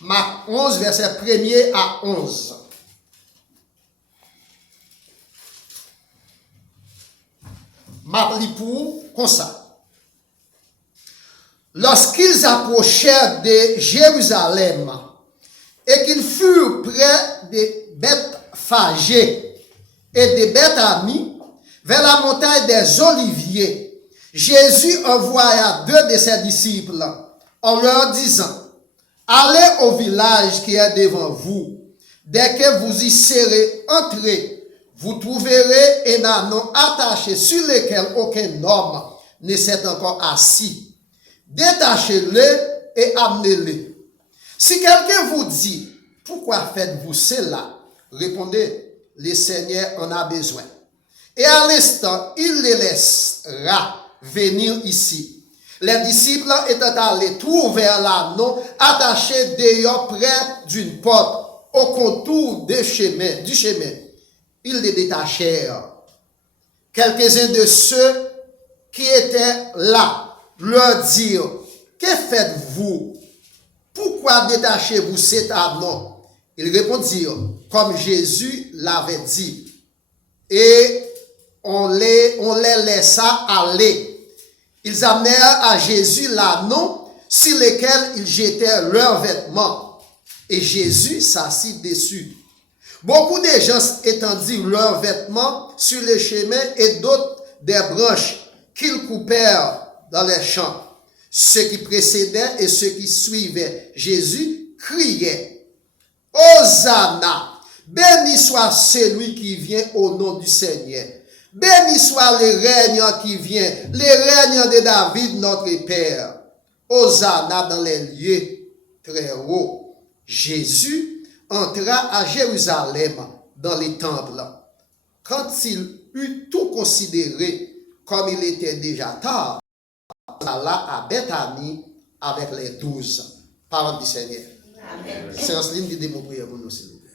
Marc 11, verset 1er à 11. M'a li pour comme ça. Lorsqu'ils approchèrent de Jérusalem et qu'ils furent près des Bethphage et des Béthanie, vers la montagne des Oliviers, Jésus envoya 2 de ses disciples en leur disant: allez au village qui est devant vous. Dès que vous y serez entrés, vous trouverez un anneau attaché sur lequel aucun homme ne s'est encore assis. Détachez-le et amenez-le. Si quelqu'un vous dit: pourquoi faites-vous cela? Répondez: le Seigneur en a besoin. Et à l'instant, il les laissera venir ici. Les disciples étant allés trouvèrent l'anneau attaché dehors près d'une porte au contour du chemin. Ils le détachèrent. Quelques-uns de ceux qui étaient là leur dirent: que faites-vous? Pourquoi détachez-vous cet anneau? Ils répondirent comme Jésus l'avait dit. Et on les laissa aller. Ils amenèrent à Jésus l'anneau sur lequel ils jetèrent leurs vêtements. Et Jésus s'assit dessus. Beaucoup de gens étendirent leurs vêtements sur le chemin et d'autres des branches qu'ils coupèrent dans les champs. Ceux qui précédaient et ceux qui suivaient Jésus criaient: Hosanna! Béni soit celui qui vient au nom du Seigneur. Béni soit le règne qui vient, le règne de David notre Père. Hosanna dans les lieux très hauts. Jésus entra à Jérusalem dans les temples. Quand il eut tout considéré, comme il était déjà tard, il alla à Béthanie avec les 12. Parole du Seigneur. Amen. Séance ligne de mon prière pour nous, s'il vous plaît.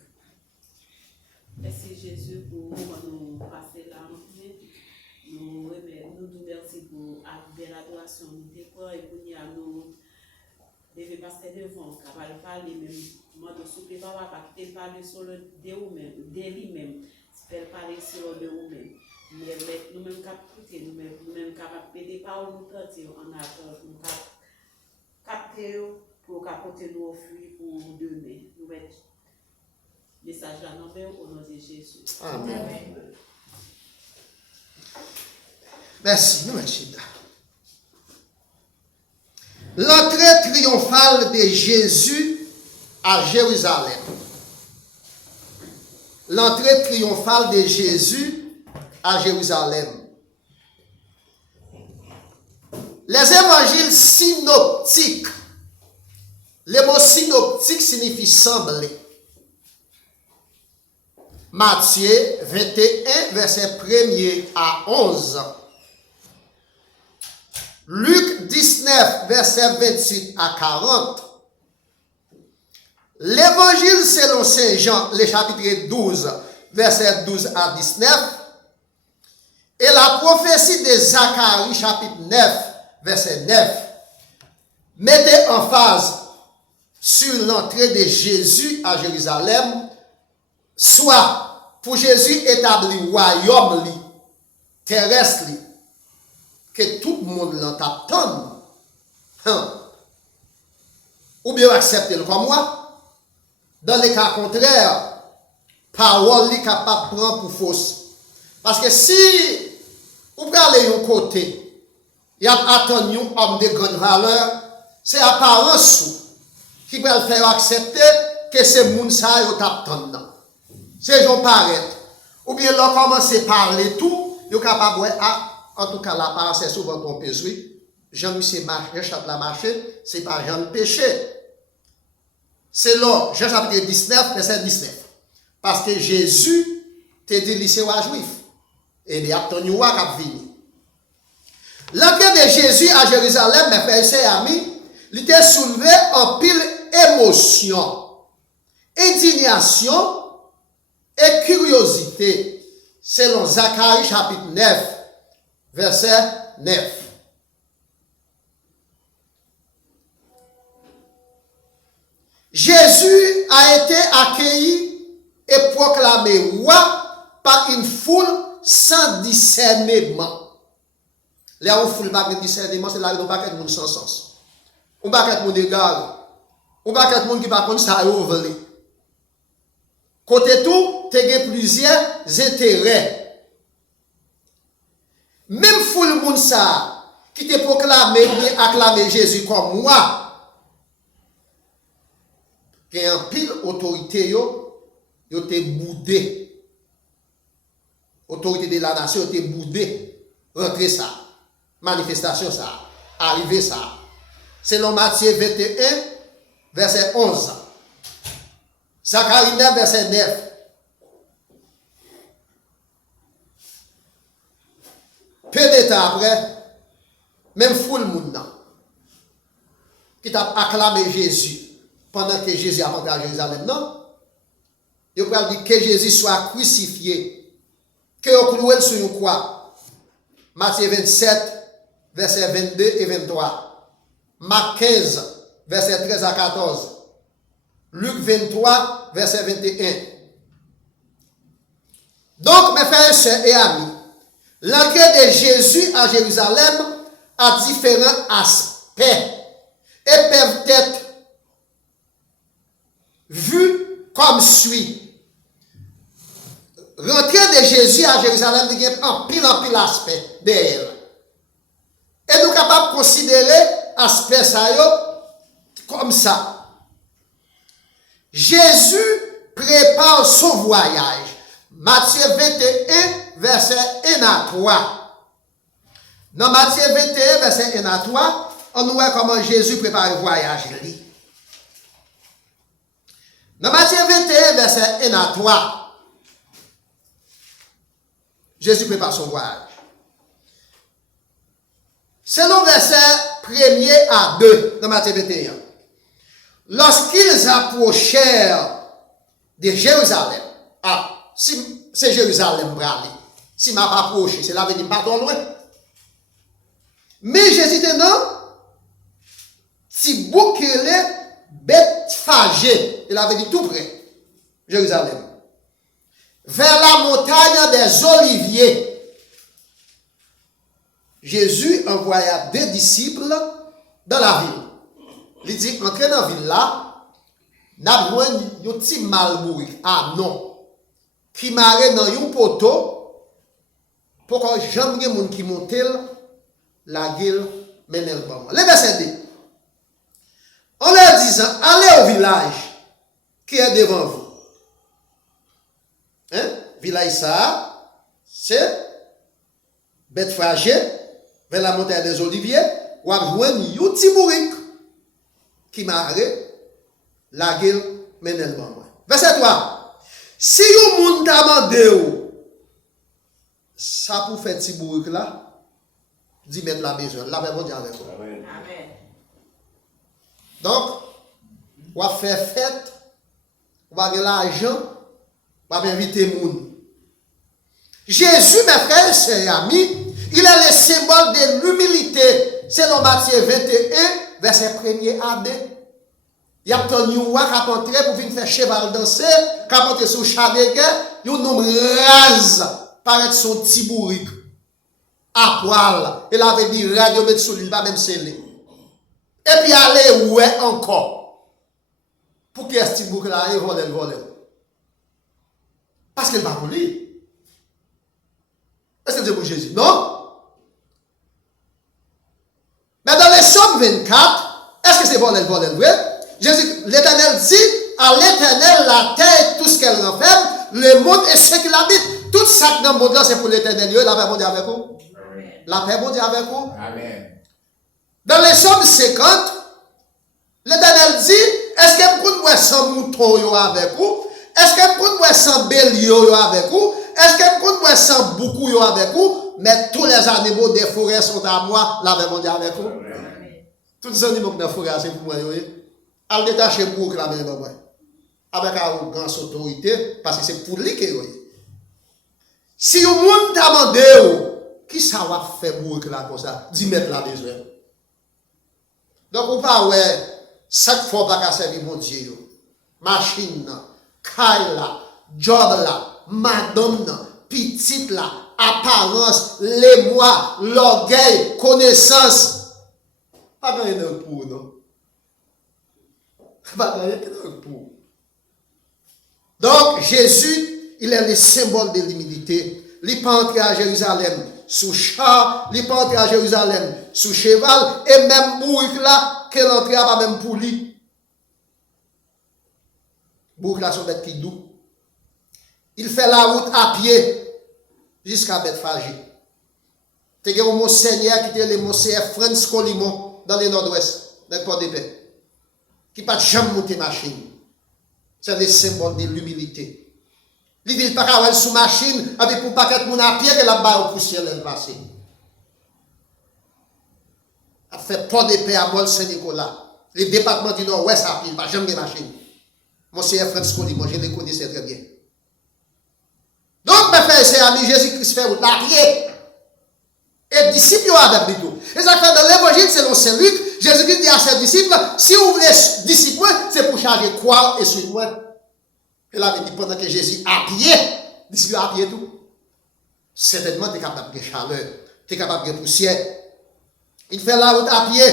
Merci Jésus pour nous passer là. Nous nous merci pour la belle adoration. Nous décorons et nous devons passer devant. Car on va parler même. Moi, je suis pas qui te parle sur le de vous-même, de lui-même. Faire parler sur le de vous-même. Mais nous-mêmes capter, nous-mêmes capables de péder par nous tenter en attente, nous capter pour capoter nos fruits pour demain. Nous mettre message là au nom de Jésus. Amen. Merci, nous merci. L'entrée triomphale de Jésus à Jérusalem. L'entrée triomphale de Jésus à Jérusalem. Les évangiles synoptiques. Le mot synoptique signifie sembler. Matthieu 21, verset 1er à 11. Luc 19, verset 28 à 40. L'évangile selon Saint Jean, le chapitre 12, verset 12 à 19. Et la prophétie de Zacharie, chapitre 9, verset 9. Mettez en phase sur l'entrée de Jésus à Jérusalem, soit pour Jésus établir royaume terrestre, que tout le monde l'entend, ou bien accepter comme moi. Dans les cas contraires, parole est capable de prendre pour fausse. Parce que si vous prenez un côté, il y a attendu un homme de grande valeur, c'est apparence qui va le faire accepter que c'est moun sa yo tap tande. C'est gens paraît. Ou bien là commence à parler tout, yo capable en tout cas l'apparence c'est souvent trompé oui. Jean-Michel marché, chaque la marché, c'est pas Jean le péché. C'est là, Jean chapitre 19, verset 19. Parce que Jésus te dit lycée wa juif. Et il y a ton roi qui a venu. L'entrée de Jésus à Jérusalem, mes frères et amis, il était soulevé en pile émotion, indignation et curiosité, selon Zacharie chapitre 9, verset 9. Jésus a été accueilli et proclamé roi par une foule sans discernement. Là où foule pas de discernement, c'est là où on pas de monde sans sens. On pas de monde égal. On pas de monde qui pas contre ça veut. Côté tout, tu as plusieurs intérêts. Même foule monde ça qui te proclamé et acclamé Jésus comme moi, qui a un pile autorité yo te boudé. Autorité de la nation yo te boudé. Rentrer ça. Manifestation ça. Arriver ça. Selon Matthieu 21, verset 11. Zacharie 9, verset 9. Peu de temps après, même foule moun qui t'a acclamé Jésus pendant que Jésus a rentré à Jérusalem, non? Il peut dire que Jésus soit crucifié, que vous clouez sur une croix. Matthieu 27, verset 22 et 23. Marc 15, verset 13 à 14. Luc 23, verset 21. Donc, mes frères et sœurs et amis, l'entrée de Jésus à Jérusalem a différents aspects et peuvent être vus comme suit. L'entrée de Jésus à Jérusalem il y a un pile aspect de elle. Et nous sommes capables de considérer l'aspect comme ça. Jésus prépare son voyage. Matthieu 21, verset 1 à 3. Dans Matthieu 21, verset 1 à 3, on voit comment Jésus prépare le voyage. Dans Matthieu 21, verset 1 à 3, Jésus prépare son voyage. Selon verset 1er à 2, dans Matthieu 21, lorsqu'ils approchèrent de Jérusalem, si c'est Jérusalem, brali, si m'a pas approché, c'est là, veut dire pas trop loin. Mais Jésus était non, si bouclé, Bethphagée, il avait dit tout près, Jérusalem, vers la montagne des Oliviers. Jésus envoya 2 disciples dans la ville. Il dit, entrez dans la ville là, n'a besoin de petit malbourg. Ah non. Qui marre dans un poteau, pour que jamais de monde qui monte la gueule mène le bon. Le verset 2. En leur disant, allez au village qui est devant vous. Hein? Village ça, c'est Bethphagée, vers la montagne des Oliviers, ou à joindre un petit bourrique qui marre la gueule mène le bon. Verset 3. Si vous moun t'a demandé ça pour faire petit bourrique là, dis mettre la besoin, la paix bon Dieu avec vous. Amen. Donc, on va faire fête, on va avoir l'argent, on va inviter les gens. Jésus, mes frères et sœurs amis, il est le symbole de l'humilité. Selon Matthieu 21, verset 1er à 2. Il y a un roi qui a entré pour venir faire cheval danser, qui a monté sur le char de guerre, il y a un homme rase, paraît son petit bourrique, à poil. Il avait dit, radio mettre sur lui, pas même scellé. Et puis aller ouais encore. Pour qu'il y ait ce petit bourrique là, il vole. Parce qu'il va pour lui. Est-ce que c'est pour Jésus? Non? Mais dans les Psaumes 24, est-ce que c'est vol, vrai? Jésus, l'Éternel dit, à l'Éternel la terre et tout ce qu'elle renferme, le monde et ceux qui l'habitent, tout ça dans le monde là, c'est pour l'Éternel. La paix bon Dieu avec vous. La paix bon Dieu avec vous. Amen. Dans les Psaumes 50, l'Éternel dit, est-ce que vous pouvez sans mouton avec vous? Est-ce que vous pouvez sans bélier avec vous? Est-ce que vous pouvez sans beaucoup avec vous? Mais tous les animaux des forêts sont à moi, la paix bon Dieu avec vous. Tous les animaux qui sont dans la forêt, c'est pour moi. Al détacher pour la main de moi. Avec arrogance, autorité, parce que c'est pour lui que vous. Si vous monde t'a demandé, qui ça va faire pour là comme ça? 10 mètres là besoin. Donc, on pas ouais, chaque fois pas qu'à servir mon Dieu. machine, caille là, job là, madame là, petite là, apparence, les mois, l'orgueil, connaissance. Pas gagner d'un pour, non? Pas gagner d'un pour. Donc, Jésus, il est le symbole de l'humilité. Il pas entré à Jérusalem sous char, il pas entré à Jérusalem sous cheval, et même bourrique là, qu'elle entre pas même pour lui. Bourrique là, son bête qui doux. Il fait la route à pied jusqu'à Bethphagée. Tu as un monseigneur qui était le monseigneur Franz Colimon dans le nord-ouest, dans le port de paix, qui n'a pas jamais monté machine. C'est le symbole de l'humilité. Il dit pas qu'à sous machine, avec pour pas qu'être mon à pied que la barre au poussière l'est passée. A fait port de paix à Mol Saint-Nicolas. Le département du nord-ouest à pied, pas jamais de machine. Monseigneur Franz Colimon, je le connaissais très bien. Donc, mes frères et sœurs, amis, Jésus-Christ fait route à pied. Et disciples avec lui tout. Et ça fait dans l'évangile selon Saint Luc, Jésus-Christ dit à ses disciples, si vous voulez disciples, c'est pour charger croire et suivre moi. Et là, il dit pendant que Jésus a pied, disciples à pied tout. Certainement, tu es capable de chaleur, tu es capable de poussière. Il fait la route à pied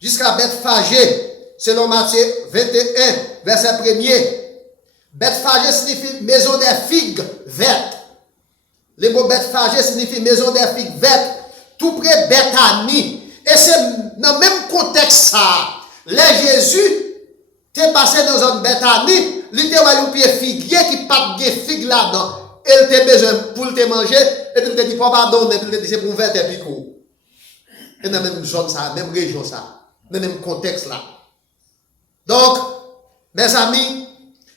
jusqu'à Bethphagée, selon Matthieu 21, verset 1er. Bethphagée signifie maison des figues vertes. Le mot Bethphagée signifie maison des figues vertes, tout près Bethanie. Et c'est dans le même contexte ça. Là, Jésus t'es passé dans une Bethanie, il était un pied figuier qui pas de figues là-dedans. Il t'a besoin pour te manger, et puis il te dit, pardon, et puis il te dit, c'est pour vert et picot. Et dans la même zone, ça, même région, ça, dans le même contexte là. Donc, mes amis,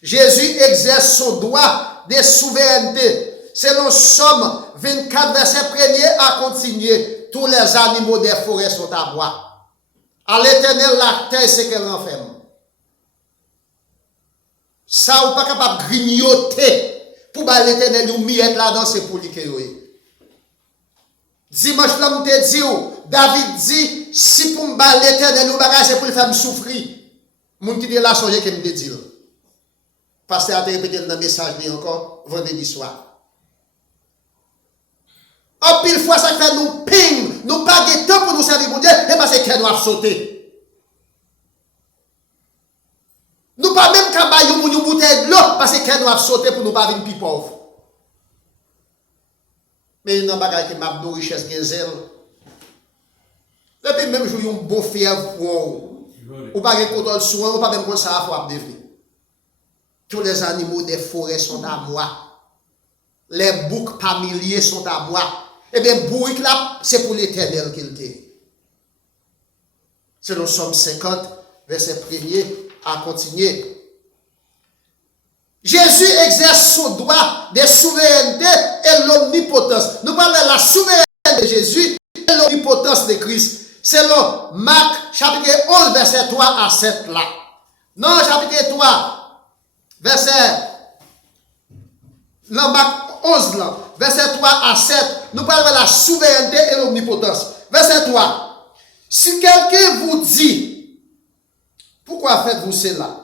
Jésus exerce son droit de souveraineté. Selon Somme 24, verset 1er à continuer, tous les animaux des forêts sont à boire. À l'Éternel, la terre, c'est qu'elle renferme. Ça, on n'est pas capable de grignoter pour que l'Éternel nous mette là-dedans, c'est pour lui que dimanche, là, je dit, David dit, si pour me battre l'Éternel, c'est pour le faire souffrir. Moun qui dit là, songe que me dit. Pasteur a répété dans le message encore vendredi soir. En pile fois, ça fait nous ping, nous pas de temps pour nous servir mon Dieu, et parce que nous avons sauté. Nous pas même qu'à une bouteille de l'eau, parce que nous avons sauté pour nous pas venir plus pauvres. Mais il y a un bagage qui m'a donné richesse gazelle. Depuis même jouer un bon fièvre ou pas de contrôle soin, ou pas même comme ça à fois devenir. Tous les animaux des forêts sont à moi. Les boucs par milliers sont à moi. Eh bien, bourrique là, c'est pour l'Éternel qu'il dit. C'est le Somme 50, verset 1er, à continuer. Jésus exerce son droit de souveraineté et l'omnipotence. Nous parlons de la souveraineté de Jésus et l'omnipotence de Christ. C'est le Marc, chapitre 11, verset 3 à 7 là. Non, chapitre 3, verset... Non, Marc 11 là, verset 3 à 7, nous parlons de la souveraineté et l'omnipotence. Verset 3. Si quelqu'un vous dit, pourquoi faites-vous cela?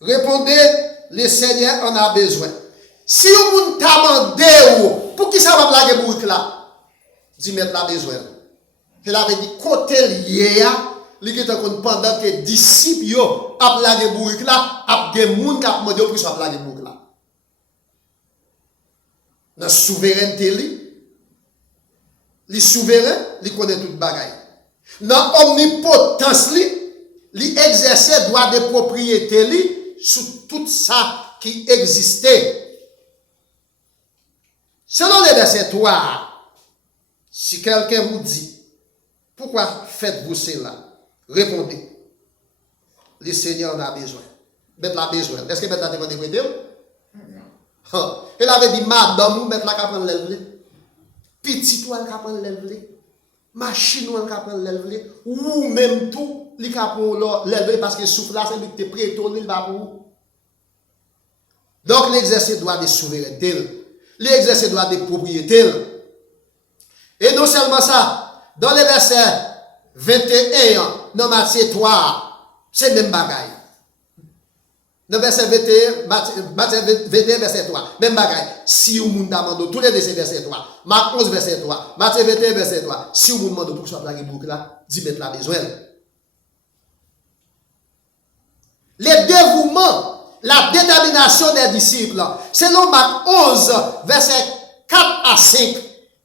Répondez, le Seigneur en a besoin. Si vous t'a demandé, pour qui ça va blaguer bourrique là? Dis mettre la besoin. Il avait dit, côté lié, il était pendant que disciples a blagué bourrique là, a des gens qui a demandé pour ça blaguer bourrique là. Dans la souveraineté, les souverains, ils connaissent toute bagaille. Dans l'omnipotence, ils exercent le droit de propriété sur tout ça qui existait. Selon les versets 3, si quelqu'un vous dit, pourquoi faites-vous cela? Répondez. Le Seigneur en a besoin. Mettre la besoin. Est-ce que maintenant tu vas demander? Il avait dit, madame, vous mettez la capane l'élevée. Petit ou elle capane l'élevée. Machine ou elle capane l'élevée. Ou même tout, les capane l'élevée parce que souffle là, c'est lui qui te prête, il va pour. Donc, l'exercice doit de souveraineté. L'exercice doit de propriété. Et non seulement ça, dans les versets 21, dans Matthieu 3, c'est le même bagaille. Dans verset 21, Matthieu 21, verset 3. Même bagaille. Si vous m'avez demandé, tous les deux, c'est verset 3. Marc 11, verset 3. Matthieu 21, verset 3. Si vous m'avez demandé pour soit plaqué boucle là, 10 mètres là besoin. Le dévouement, la détermination des disciples, selon Marc 11, verset 4 à 5,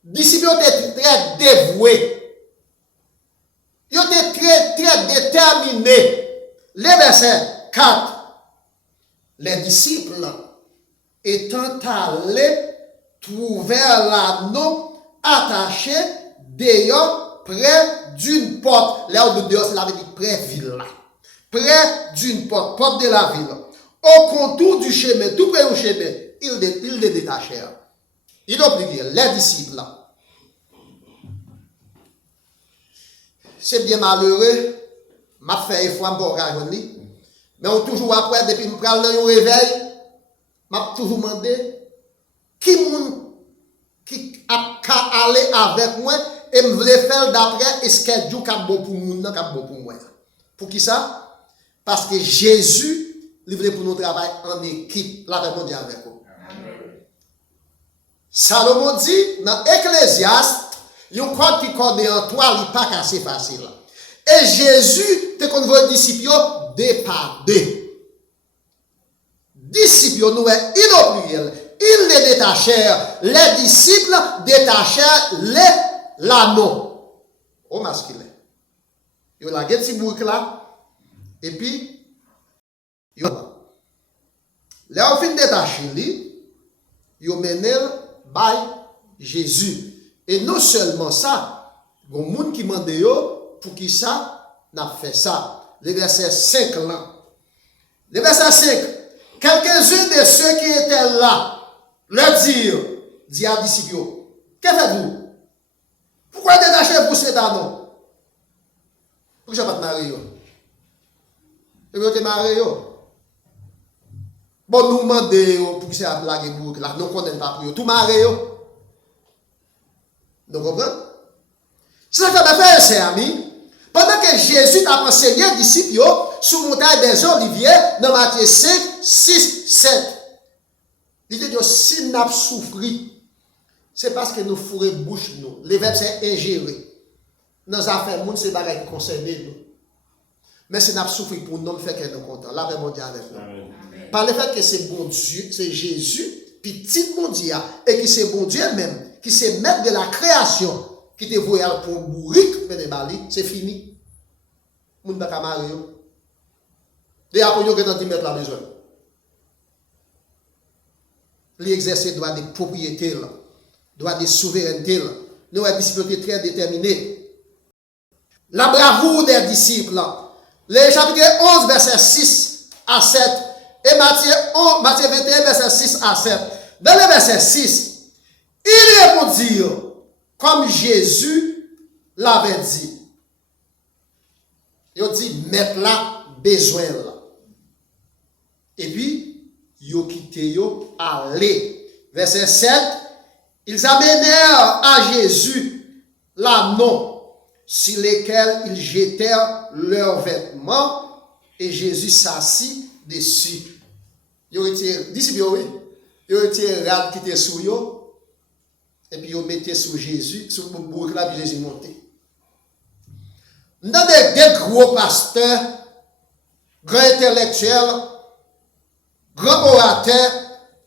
les disciples étaient très dévoués. Ils étaient très déterminés. Le verset 4. Les disciples, étant allés, trouvèrent l'anneau attaché dehors près d'une porte. Là où dehors, c'est la ville près de ville là. Près d'une porte, porte de la ville. Au contour du chemin, tout près du chemin, ils les détachèrent. Ils ont prié, les disciples. C'est bien malheureux, m'a fait une fois pour regarder. Mais on toujours après, depuis que je prends le réveil, m'a toujours demandé qui a allé avec moi et me voulait faire d'après est-ce que Dieu est bon pour moi, est bon pour moi. Pour qui ça? Parce que Jésus, il voulait pour nous travailler en équipe, la paix mondiale avec nous. Salomon dit dans Ecclésiaste, il y a un code qui code en toi, il n'est pas assez facile. Et Jésus, te qu'on veut disciples, deux par deux. Disciples, nous, ils les détachèrent. Les disciples détachèrent l'anneau. Au masculin. Ils ont la guette boucle là. Et puis, ils ont là, au fin détaché, ils ont mené by Jésus. Et non seulement ça, il y a des gens qui demandent pour qui ça n'a fait ça. Le verset 5 là. Le verset 5. Quelques-uns de ceux qui étaient là leur dirent, dit à disciples, que faites-vous? Pourquoi détachez-vous cet anneau? Pourquoi je ne vais pas te marier? Je vais te marier. Bon, nous demandons pour qui c'est la blague pour là, nous ne connaissons pas pour tout marier. Vous comprenez? C'est ça que je vais faire, amis. Pendant que Jésus a enseigné aux disciples sous montagne des Oliviers, dans Matthieu 5, 6, 7. Il dit que si nous avons souffert, c'est parce que nous fourrons bouche nous. Le verbe c'est ingérer. Dans les affaires, c'est des choses qui concernent nous. Mais si nous avons souffert pour nous, fait que nous sommes contents. La paix mondiale avec nous. Par le fait que c'est bon Dieu, c'est Jésus, petit bon Dieu, et que c'est bon Dieu même, qui c'est maître de la création, qui te voit pour bourrique, c'est fini. Moun baka Mario. De après yo dans 10 mètres la besoin. L'exercice droit de propriété, droit de souveraineté. Nous les disciples très déterminés. La bravoure des disciples. Le chapitre 11 verset 6 à 7 et Matthieu 21 verset 6 à 7. Dans le verset 6, ils répondirent comme Jésus l'avait dit. Il dit, mettre là, besoin là. Et puis, ils ont quitté, ils ont allé. Verset 7, ils amenèrent à Jésus l'anneau, sur lesquels ils jetèrent leurs vêtements, et Jésus s'assit dessus. Ils ont été, disciples, oui, ils ont été rad qui étaient sous eux, et puis ils ont mis sur Jésus, sur le bourg là, puis Jésus monté. Dans des gros pasteurs, grands intellectuels, grands orateurs,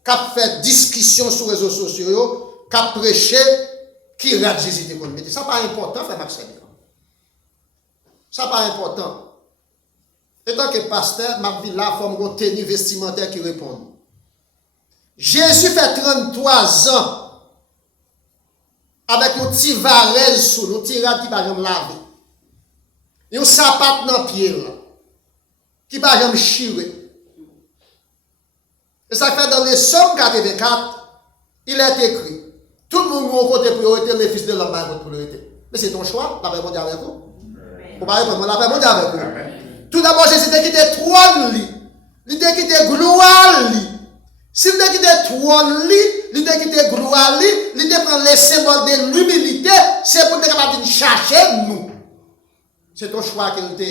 qui ont fait discussion sur les réseaux sociaux, qui ont prêché, qui rate Jésus de communauté. Ça n'est pas important, frère Maxime. Ça n'est pas important. Et tant que pasteur, ma vie là, il faut une tenue vestimentaire qui répond. Jésus fait 33 ans avec un petit varel sous, un petit rat qui va jamais laver. Un sapat dans le pied qui va jamais chirer. Et ça fait dans les Psaumes 84, il est écrit, tout le monde a côté priorité, les fils de l'homme a votre priorité. Mais c'est ton choix, la paix mondiale avec vous. Vous parlez pas, la paix mondiale avec vous. Tout d'abord, Jésus a quitté trône, il a quitté gloire. S'il a quitté trône, il a quitté gloire, il a pris les symboles de l'humilité, c'est pour être capable de chercher nous. C'est ton choix qu'il t'a. Je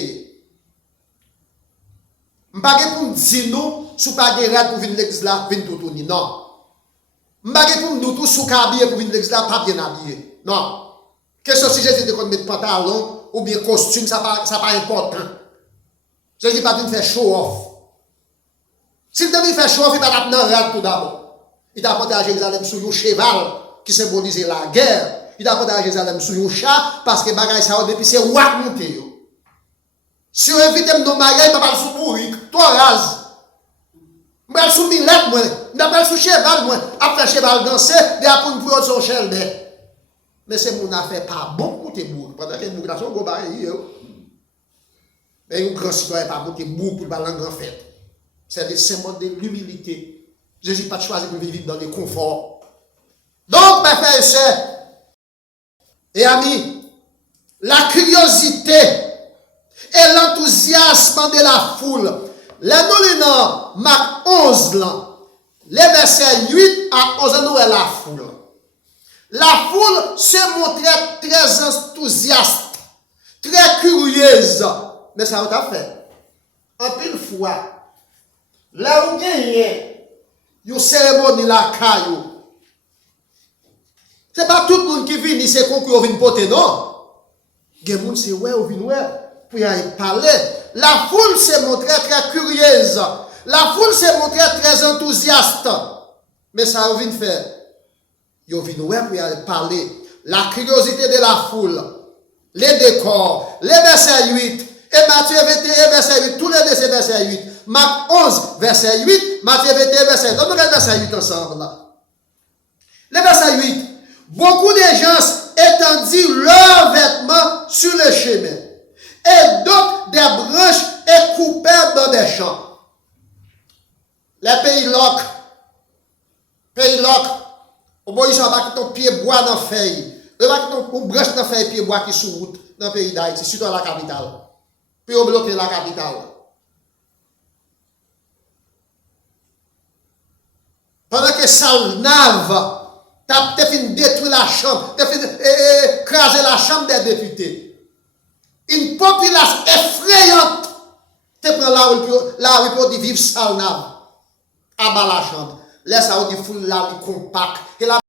ne vais pas pour dire nous, sous pas guerre pour venir l'église là, venir tout tourner. Non. M'bagé pour nous tous sous habillé pour venir l'église là, pas bien habillé. Non. Question si Jésus te mettre pantalon ou bien costume, ça pas important. Jésus pas venir faire show off. S'il devait faire show off, il va pas dans rade tout d'abord. Il t'a apporté à Jérusalem sur un cheval qui symbolisait la guerre. Il t'a apporté à Jérusalem sur un chat parce que bagay ça depuis c'est roi monté. Si on invite nos mariages, il va pas sous pourri, toi rase. M'bral sous milette moi, m'bral sous cheval moi, après cheval danser, de apprendre pour son chel de. Mais c'est mon affaire pas bon pour tes bourgs. Pendant que bourg là son gros baril. Mais un grand citoyen pas bon tes bourg pour la grande fête. C'est le symbole de l'humilité. Jésus pas choisi pour vivre dans le confort. Donc mes frères et sœurs et amis, la curiosité et l'enthousiasme de la foule. Les nous dans Marc 11, les versets 8 à 11, nous est la foule. La foule se montrait très enthousiaste, très curieuse. Mais ça a fait. En pile fois, là où il y a une cérémonie la caillou. Ce n'est pas tout le monde qui vient ici concours vient porter, non. Il y a des gens qui viennent pour y aller parler. La foule se montrait très curieuse. La foule se montrait très enthousiaste. Mais ça vient faire. Ils viennent pour y aller parler. La curiosité de la foule, les décors, les versets 8, et Matthieu 21, verset 8, tous les deux c'est verset 8. Marc 11, verset 8, Matthieu 21, verset 8. On regarde verset 8 ensemble là. Le verset 8. Beaucoup de gens étendirent leurs vêtements sur le chemin. Et d'autres des branches et coupèrent dans des champs. Les pays loc, au bout ils va qui ton pied bois dans feuille. Ils va qui ton branche dans feuille pied bois qui sous route dans le pays d'Haïti, surtout dans la capitale. Puis on bloque la capitale. Pendant que Salnave t'as fait détruire la chambre, t'as fait écraser la chambre des députés. Une population effrayante te prend là où pour vivre Salnave à bas la chambre. Laisse ça où dit foule là, il compact. Et la